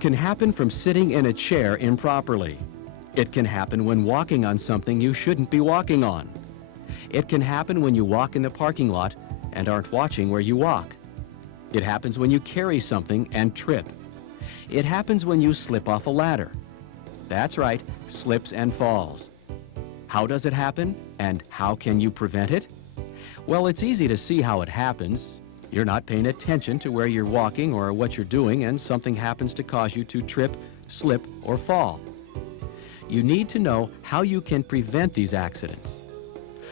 It can happen from sitting in a chair improperly. It can happen when walking on something you shouldn't be walking on. It can happen when you walk in the parking lot and aren't watching where you walk. It happens when you carry something and trip. It happens when you slip off a ladder. That's right, slips and falls. How does it happen, and how can you prevent it? Well, it's easy to see how it happens. You're not paying attention to where you're walking or what you're doing, and something happens to cause you to trip, slip, or fall. You need to know how you can prevent these accidents.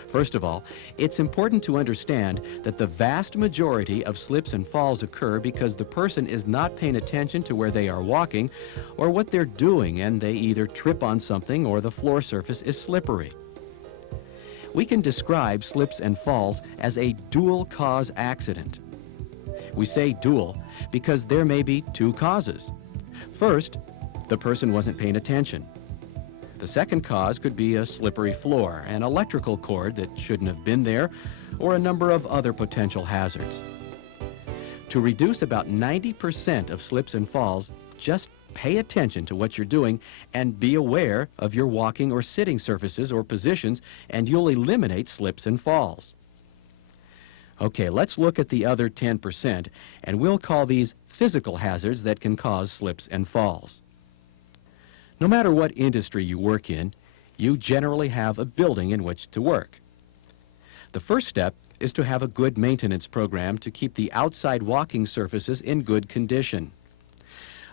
First of all, it's important to understand that the vast majority of slips and falls occur because the person is not paying attention to where they are walking or what they're doing, and they either trip on something or the floor surface is slippery. We can describe slips and falls as a dual cause accident. We say dual because there may be two causes. First, the person wasn't paying attention. The second cause could be a slippery floor, an electrical cord that shouldn't have been there, or a number of other potential hazards. To reduce about 90% of slips and falls, just pay attention to what you're doing and be aware of your walking or sitting surfaces or positions, and you'll eliminate slips and falls. Okay, let's look at the other 10%, and we'll call these physical hazards that can cause slips and falls. No matter what industry you work in, you generally have a building in which to work. The first step is to have a good maintenance program to keep the outside walking surfaces in good condition.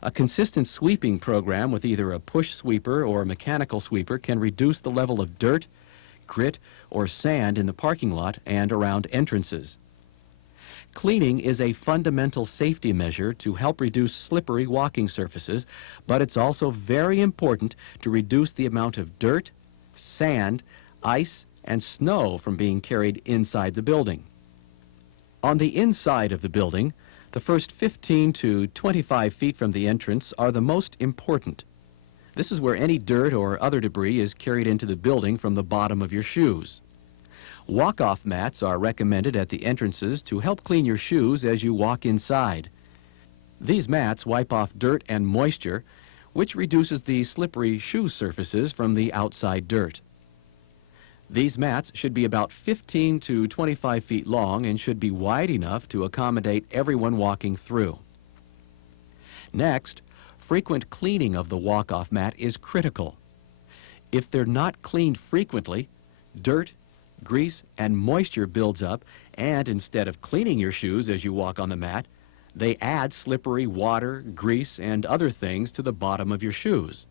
A consistent sweeping program with either a push sweeper or a mechanical sweeper can reduce the level of dirt, grit, or sand in the parking lot and around entrances. Cleaning is a fundamental safety measure to help reduce slippery walking surfaces, but it's also very important to reduce the amount of dirt, sand, ice, and snow from being carried inside the building. On the inside of the building, the first 15 to 25 feet from the entrance are the most important. This is where any dirt or other debris is carried into the building from the bottom of your shoes. Walk-off mats are recommended at the entrances to help clean your shoes as you walk inside. These mats wipe off dirt and moisture, which reduces the slippery shoe surfaces from the outside dirt. These mats should be about 15 to 25 feet long and should be wide enough to accommodate everyone walking through. Next, frequent cleaning of the walk-off mat is critical. If they're not cleaned frequently, dirt, grease, and moisture builds up, and instead of cleaning your shoes as you walk on the mat, they add slippery water, grease, and other things to the bottom of your shoes.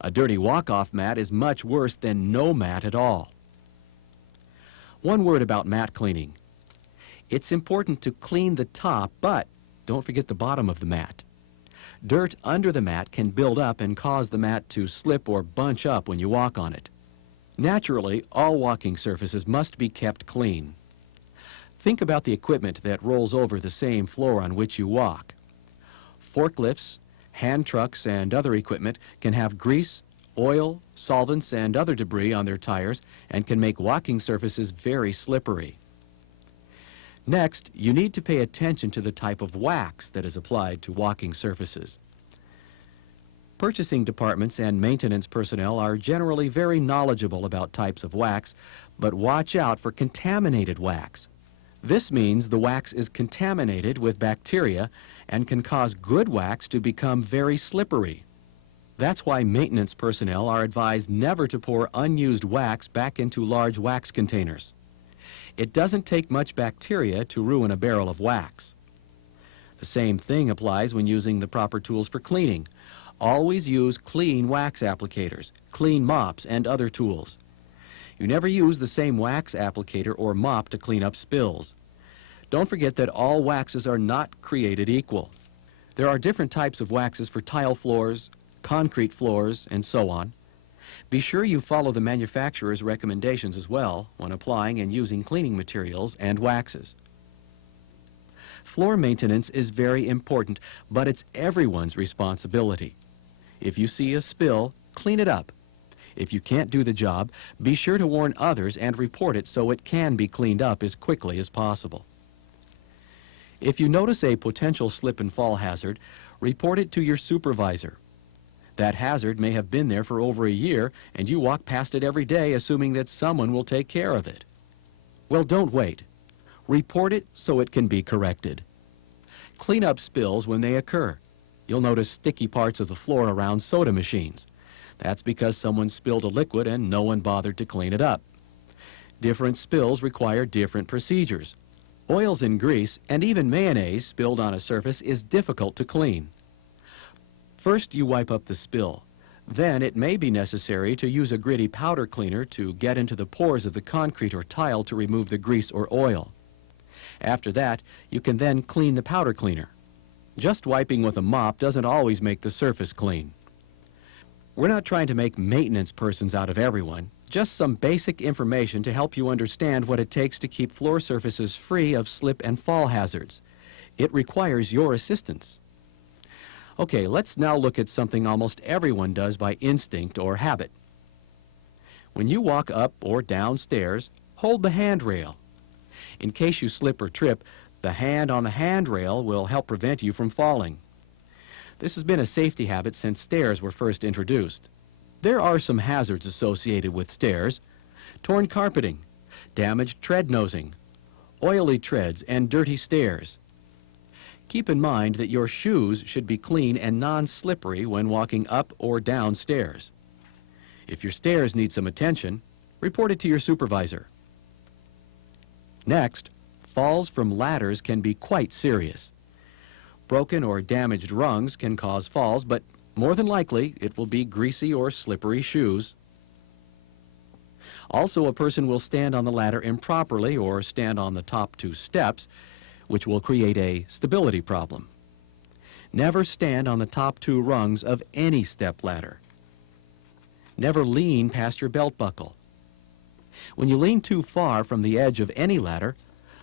A dirty walk-off mat is much worse than no mat at all. One word about mat cleaning. It's important to clean the top, but don't forget the bottom of the mat. Dirt under the mat can build up and cause the mat to slip or bunch up when you walk on it. Naturally, all walking surfaces must be kept clean. Think about the equipment that rolls over the same floor on which you walk. Forklifts, hand trucks, and other equipment can have grease, oil, solvents, and other debris on their tires and can make walking surfaces very slippery. Next, you need to pay attention to the type of wax that is applied to walking surfaces. Purchasing departments and maintenance personnel are generally very knowledgeable about types of wax, but watch out for contaminated wax. This means the wax is contaminated with bacteria and can cause good wax to become very slippery. That's why maintenance personnel are advised never to pour unused wax back into large wax containers. It doesn't take much bacteria to ruin a barrel of wax. The same thing applies when using the proper tools for cleaning. Always use clean wax applicators, clean mops, and other tools. You never use the same wax applicator or mop to clean up spills. Don't forget that all waxes are not created equal. There are different types of waxes for tile floors, concrete floors, and so on. Be sure you follow the manufacturer's recommendations as well when applying and using cleaning materials and waxes. Floor maintenance is very important, but it's everyone's responsibility. If you see a spill, clean it up. If you can't do the job, be sure to warn others and report it so it can be cleaned up as quickly as possible. If you notice a potential slip and fall hazard, Report it to your supervisor. That hazard may have been there for over a year, and you walk past it every day assuming that someone will take care of it. Well, don't wait. Report it so it can be corrected. Clean up spills when they occur. You'll notice sticky parts of the floor around soda machines. That's because someone spilled a liquid and no one bothered to clean it up. Different spills require different procedures. Oils and grease, and even mayonnaise spilled on a surface is difficult to clean. First, you wipe up the spill. Then it may be necessary to use a gritty powder cleaner to get into the pores of the concrete or tile to remove the grease or oil. After that, you can then clean the powder cleaner. Just wiping with a mop doesn't always make the surface clean. We're not trying to make maintenance persons out of everyone, just some basic information to help you understand what it takes to keep floor surfaces free of slip and fall hazards. It requires your assistance. Okay, let's now look at something almost everyone does by instinct or habit. When you walk up or down stairs, hold the handrail. In case you slip or trip, the hand on the handrail will help prevent you from falling. This has been a safety habit since stairs were first introduced. There are some hazards associated with stairs: torn carpeting, damaged tread nosing, oily treads, and dirty stairs. Keep in mind that your shoes should be clean and non-slippery when walking up or down stairs. If your stairs need some attention, report it to your supervisor. Next, falls from ladders can be quite serious. Broken or damaged rungs can cause falls, but more than likely it will be greasy or slippery shoes. Also, a person will stand on the ladder improperly or stand on the top two steps, which will create a stability problem. Never stand on the top two rungs of any step ladder. Never lean past your belt buckle. When you lean too far from the edge of any ladder,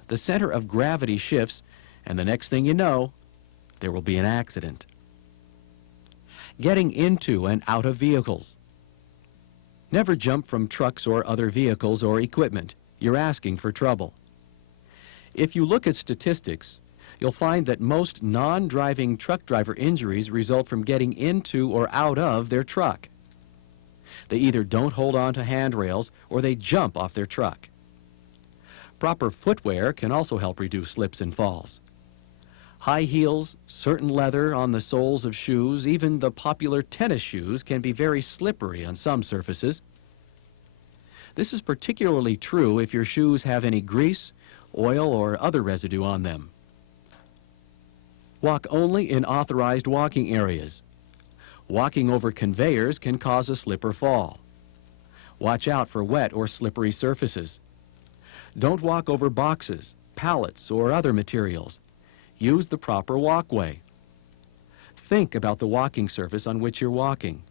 the center of gravity shifts, and the next thing you know, there will be an accident. Getting into and out of vehicles. Never jump from trucks or other vehicles or equipment. You're asking for trouble. If you look at statistics, you'll find that most non-driving truck driver injuries result from getting into or out of their truck. They either don't hold on to handrails or they jump off their truck. Proper footwear can also help reduce slips and falls. High heels, certain leather on the soles of shoes, even the popular tennis shoes can be very slippery on some surfaces. This is particularly true if your shoes have any grease, oil, or other residue on them. Walk only in authorized walking areas. Walking over conveyors can cause a slip or fall. Watch out for wet or slippery surfaces. Don't walk over boxes, pallets, or other materials. Use the proper walkway. Think about the walking surface on which you're walking.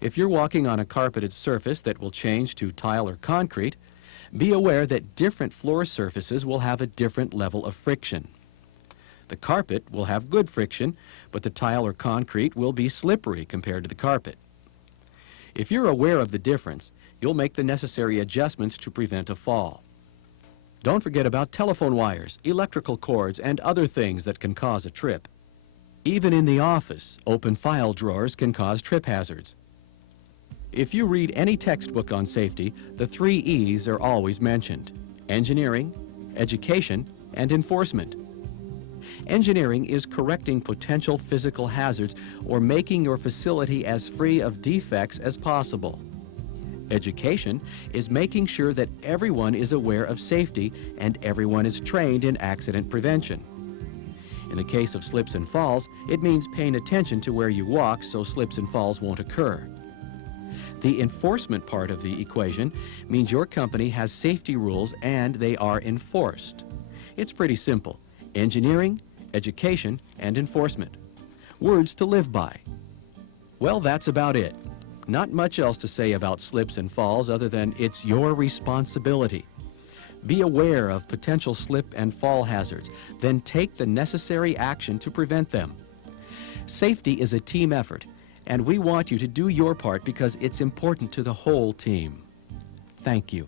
If you're walking on a carpeted surface that will change to tile or concrete, be aware that different floor surfaces will have a different level of friction. The carpet will have good friction, but the tile or concrete will be slippery compared to the carpet. If you're aware of the difference, you'll make the necessary adjustments to prevent a fall. Don't forget about telephone wires, electrical cords, and other things that can cause a trip. Even in the office, open file drawers can cause trip hazards. If you read any textbook on safety, the 3 E's are always mentioned: engineering, education, and enforcement. Engineering is correcting potential physical hazards or making your facility as free of defects as possible. Education is making sure that everyone is aware of safety and everyone is trained in accident prevention. In the case of slips and falls, it means paying attention to where you walk so slips and falls won't occur. The enforcement part of the equation means your company has safety rules and they are enforced. It's pretty simple: engineering, education, and enforcement. Words to live by. Well, that's about it. Not much else to say about slips and falls other than it's your responsibility. Be aware of potential slip and fall hazards, then take the necessary action to prevent them. Safety is a team effort, and we want you to do your part because it's important to the whole team. Thank you.